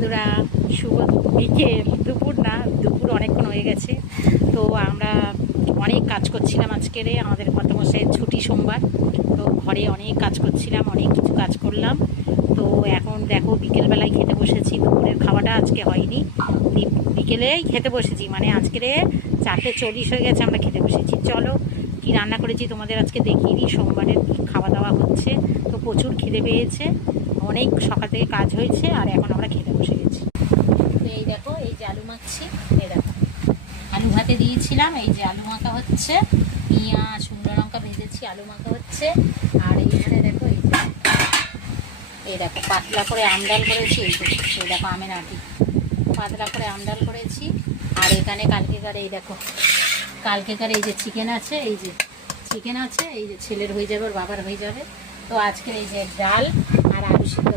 বন্ধুরা, শুভ বিকেল। দুপুর না, দুপুর অনেকক্ষণ হয়ে গেছে। তো আমরা অনেক কাজ করছিলাম আজকের, আমাদের কর্তামশাইয়ের ছুটি সোমবার। তো ঘরে অনেক কাজ করছিলাম, অনেক কিছু কাজ করলাম। তো এখন দেখো বিকেলবেলায় খেতে বসেছি। দুপুরের খাওয়াটা আজকে হয়নি, বিকেলেই খেতে বসেছি, মানে আজকের 4:40 হয়ে গেছে, আমরা খেতে বসেছি। চলো কি রান্না করেছি তোমাদের আজকে দেখিয়ে দিই। সোমবারের কি খাওয়া দাওয়া হচ্ছে। তো প্রচুর খিদে পেয়েছে, অনেক সকাল থেকে কাজ হয়েছে, আর এখন আমরা খেতে বসে গেছি। তো এই দেখো, এই যে আলু মাখছি, এই দেখো আলু ভাতে দিয়েছিলাম, এই যে আলু মাখা হচ্ছে, পেঁয়াজ শুকনো লঙ্কা ভেজেছি, আলু মাখা হচ্ছে। আর এইখানে দেখো, এই দেখো পাতলা করে আমডাল করেছি, এই দেখো আমের আটি পাতলা করে আমডাল করেছি। আর এখানে কালকেকার এই দেখো, কালকেকার এই যে চিকেন আছে, এই যে চিকেন আছে, এই যে ছেলের হয়ে যাবে, ওর বাবার হয়ে যাবে। তো আজকের এই যে ডাল আর আলু সিদ্ধ